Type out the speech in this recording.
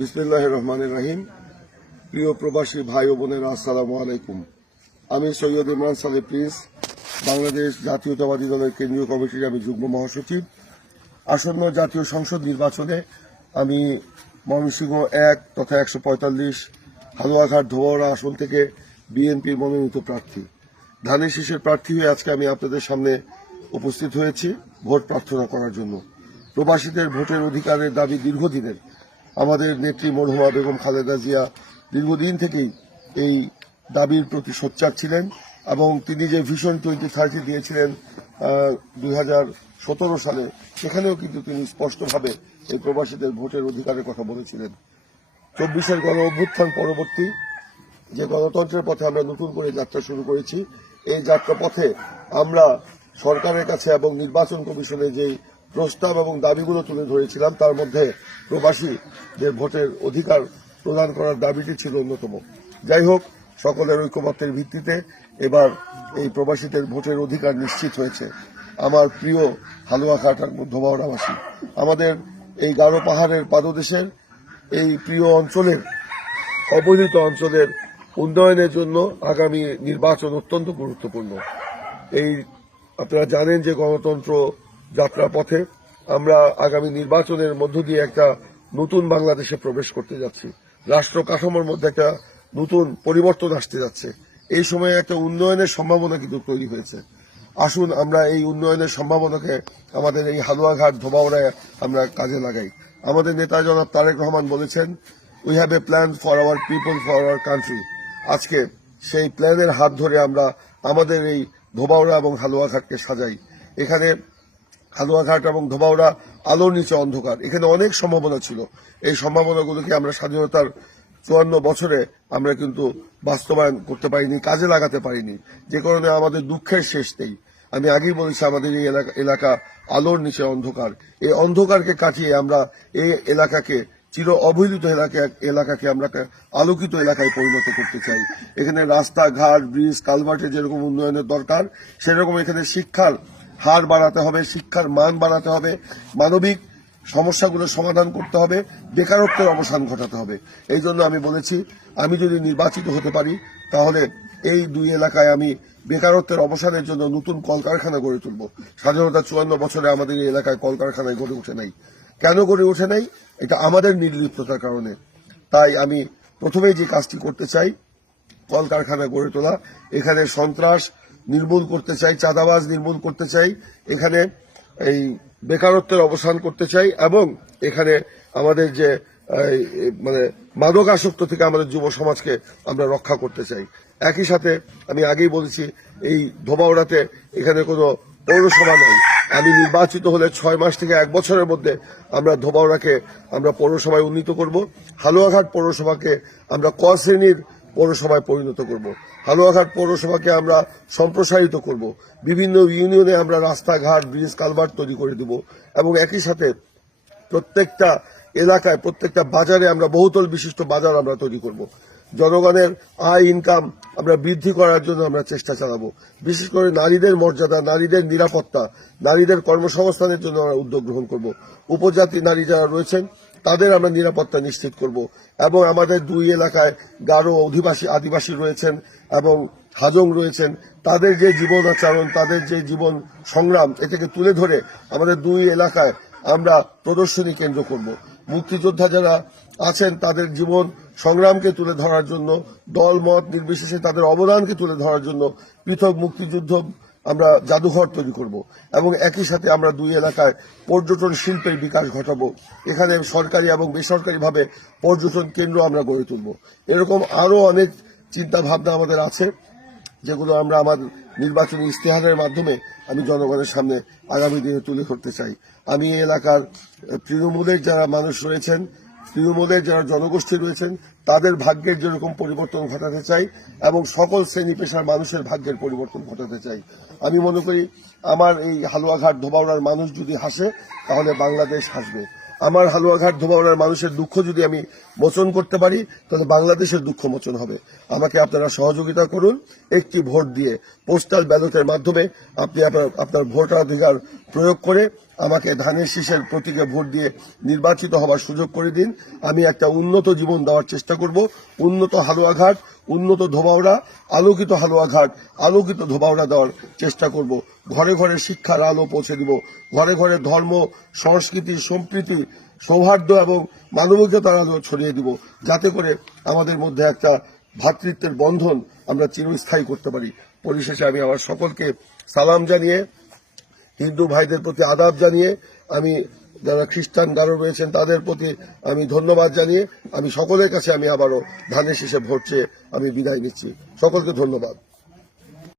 বিসমিল্লাহির রহমানির রহিম। প্রিয় প্রবাসী ভাই ও বোনেরা, আসসালামু আলাইকুম। আমি সৈয়দ ইমরান সালে প্রিন্স, বাংলাদেশ জাতীয়তাবাদী দলের কেন্দ্রীয় কমিটির আমি যুগ্ম মহাসচিব। আসন্ন জাতীয় সংসদ নির্বাচনে আমি ময়মনসিংহ 1 তথা 145 হালুয়াঘাট ধোবাউড়া আসন থেকে বিএনপির মনোনীত প্রার্থী, ধানের শীষের প্রার্থী হয়ে আজকে আমি আপনাদের সামনে উপস্থিত হয়েছি ভোট প্রার্থনা করার জন্য। প্রবাসীদের ভোটের অধিকারের দাবি দীর্ঘদিনের। আমাদের নেত্রী মরহুমা বেগম খালেদা জিয়া দীর্ঘদিন থেকেই এই দাবির প্রতি সোচ্চার ছিলেন এবং তিনি যে ভিশন 2030 দিয়েছিলেন 2017 সালে, সেখানেও কিন্তু তিনি স্পষ্টভাবে এই প্রবাসীদের ভোটের অধিকারের কথা বলেছিলেন। 24-এর গণ অভ্যুত্থান পরবর্তী যে গণতন্ত্রের পথে আমরা নতুন করে যাত্রা শুরু করেছি, এই যাত্রা পথে আমরা সরকারের কাছে এবং নির্বাচন কমিশনে যে প্রস্তাব এবং দাবিগুলো তুলে ধরেছিলাম, তার মধ্যে প্রবাসীদের ভোটের অধিকার প্রদান করার দাবিটি ছিল অন্যতম। যাই হোক, সকলের ঐক্যমত্যের ভিত্তিতে এবার এই প্রবাসীদের ভোটের অধিকার নিশ্চিত হয়েছে। আমার প্রিয় হালুয়াঘাট ধোবাউড়াবাসী, আমাদের এই গারো পাহাড়ের পাদদেশের এই প্রিয় অঞ্চলের, অবহেলিত অঞ্চলের উন্নয়নের জন্য আগামী নির্বাচন অত্যন্ত গুরুত্বপূর্ণ। এই আপনারা জানেন যে গণতন্ত্র যাত্রার পথে আমরা আগামী নির্বাচনের মধ্য দিয়ে একটা নতুন বাংলাদেশে প্রবেশ করতে যাচ্ছি। রাষ্ট্র কাঠামোর মধ্যে একটা নতুন পরিবর্তন আসতে যাচ্ছে। এই সময়ে একটা উন্নয়নের সম্ভাবনা কিন্তু তৈরি হয়েছে। আসুন আমরা এই উন্নয়নের সম্ভাবনাকে আমাদের এই হালুয়াঘাট ধোবাউড়ায় আমরা কাজে লাগাই। আমাদের নেতা জনাব তারেক রহমান বলেছেন, we have a plan for our people, for our country. আজকে সেই প্ল্যানের হাত ধরে আমরা আমাদের এই ধোবাউড়া এবং হালুয়াঘাটকে সাজাই। এখানে হালুয়াঘাট এবং ধোবাউড়া আলোর নিচে অন্ধকার। এখানে অনেক সম্ভাবনা ছিল। এই সম্ভাবনাগুলোকে আমরা স্বাধীনতার 54 বছরে আমরা কিন্তু বাস্তবায়ন করতে পারিনি, কাজে লাগাতে পারিনি, যে কারণে আমাদের দুঃখের শেষ নেই। আমি আগেই বলেছি, আমাদের এই এলাকা আলোর নিচে অন্ধকার। এই অন্ধকারকে কাটিয়ে আমরা এই এলাকাকে, চির অবহেলিত এলাকাকে আমরা আলোকিত এলাকায় পরিণত করতে চাই। এখানে রাস্তাঘাট, ব্রিজ, কালভার্টের যেরকম উন্নয়নের দরকার, সেরকম এখানে শিক্ষার হার বাড়াতে হবে, শিক্ষার মান বাড়াতে হবে, মানবিক সমস্যাগুলো সমাধান করতে হবে, বেকারত্বের অবসান ঘটাতে হবে। এই জন্য আমি বলেছি, আমি যদি নির্বাচিত হতে পারি তাহলে এই দুই এলাকায় আমি বেকারত্বের অবসানের জন্য নতুন কলকারখানা গড়ে তুলব। স্বাধীনতা 54 বছরে আমাদের এই এলাকায় কলকারখানায় গড়ে ওঠে নাই। কেন গড়ে ওঠে নাই? এটা আমাদের নির্লিপ্ততার কারণে। তাই আমি প্রথমেই যে কাজটি করতে চাই, কলকারখানা গড়ে তোলা, এখানে সন্ত্রাস নির্মূল করতে চাই, চাঁদাবাজ নির্মূল করতে চাই, এখানে এই বেকারত্বের অবসান করতে চাই এবং এখানে আমাদের যে মাদকাসক্ত থেকে আমাদের যুব সমাজকে আমরা রক্ষা করতে চাই। একই সাথে আমি আগেই বলেছি, এই ধোবাউড়াতে এখানে কোনো পৌরসভা নেই। আমি নির্বাচিত হলে 6 মাস থেকে 1 বছরের মধ্যে আমরা ধোবাউড়াকে আমরা পৌরসভায় উন্নীত করব। হালুয়াঘাট পৌরসভাকে আমরা ক শ্রেণীর পৌরসভায় পরিণত করব। হালুয়াঘাট পৌরসভাকে আমরা সম্প্রসারিত করব। বিভিন্ন ইউনিয়নে আমরা রাস্তাঘাট, ব্রিজ, কালভার্ট তৈরি করে দেব এবং একই সাথে প্রত্যেকটা এলাকায়, প্রত্যেকটা বাজারে আমরা বহুতল বিশিষ্ট বাজার আমরা তৈরি করব। জনগণের আয় ইনকাম আমরা বৃদ্ধি করার জন্য আমরা চেষ্টা চালাবো। বিশেষ করে নারীদের মর্যাদা, নারীদের নিরাপত্তা, নারীদের কর্মসংস্থানের জন্য আমরা উদ্যোগ গ্রহণ করব। উপজাতি নারী যারা রয়েছেন তাদের আমরা নিরাপত্তা নিশ্চিত করব এবং আমাদের দুই এলাকায় গারো আদিবাসী রয়েছেন এবং হাজং রয়েছেন, তাদের যে জীবন আচরণ, তাদের যে জীবন সংগ্রাম, এটাকে তুলে ধরে আমাদের দুই এলাকায় আমরা প্রদর্শনী কেন্দ্র করব। মুক্তিযোদ্ধা যারা আছেন তাদের জীবন সংগ্রামকে তুলে ধরার জন্য, দল মত নির্বিশেষে তাদের অবদানকে তুলে ধরার জন্য পৃথক মুক্তিযুদ্ধ আমরা জাদুঘর তৈরি করব এবং একই সাথে আমরা দুই এলাকায় পর্যটন শিল্পের বিকাশ ঘটাবো। এখানে সরকারি এবং বেসরকারিভাবে পর্যটন কেন্দ্র আমরা গড়ে তুলব। এরকম আরো অনেক চিন্তা ভাবনা আমাদের আছে, যেগুলো আমরা আমার নির্বাচনী ইশতেহারের মাধ্যমে আমি জনগণের সামনে আগামী দিনে তুলে ধরতে চাই। আমি এই এলাকার তৃণমূলের যারা মানুষ রয়েছেন, তৃণমূলের যারা জনগোষ্ঠী রয়েছেন, তাদের ভাগ্যের যেরকম পরিবর্তন ঘটাতে চাই এবং সকল শ্রেণী পেশার মানুষের ভাগ্যের পরিবর্তন ঘটাতে চাই। আমি মনে করি আমার এই হালুয়াঘাট ধোবাউড়ার মানুষ যদি হাসে তাহলে বাংলাদেশ হাসবে। আমার হালুয়াঘাট ধোবাউড়ার মানুষের দুঃখ যদি আমি মোচন করতে পারি তাহলে বাংলাদেশের দুঃখ মোচন হবে। আমাকে আপনারা সহযোগিতা করুন, একটি ভোট দিয়ে পোস্টাল ব্যালটের মাধ্যমে আপনি আপনার ভোটাধিকার প্রয়োগ করে আমাকে ধানের শীষের প্রতীকে ভোট দিয়ে নির্বাচিত হবার সুযোগ করে দিন। আমি একটা উন্নত জীবন দেওয়ার চেষ্টা করব, উন্নত হালুয়াঘাট, উন্নত ধোবাউড়া, আলোকিত হালুয়াঘাট, আলোকিত ধোবাউড়া দেওয়ার চেষ্টা করব। ঘরে ঘরে শিক্ষার আলো পৌঁছে দিব, ঘরে ঘরে ধর্ম, সংস্কৃতি, সম্প্রীতি, সৌহার্দ্য এবং মানবিকতার আলো ছড়িয়ে দিব, যাতে করে আমাদের মধ্যে একটা ভ্রাতৃত্বের বন্ধন আমরা চিরস্থায়ী করতে পারি। পরিশেষে আমি আমার সকলকে সালাম জানিয়ে, হিন্দু ভাইদের প্রতি আদাব জানিয়ে, আমি যারা খ্রিস্টান যারা রয়েছেন তাদের প্রতি আমি ধন্যবাদ জানিয়ে আমি সকলের কাছে আমি আবারও ধানের শীষে ভোট চেয়ে আমি বিদায় নিচ্ছি। সকলকে ধন্যবাদ।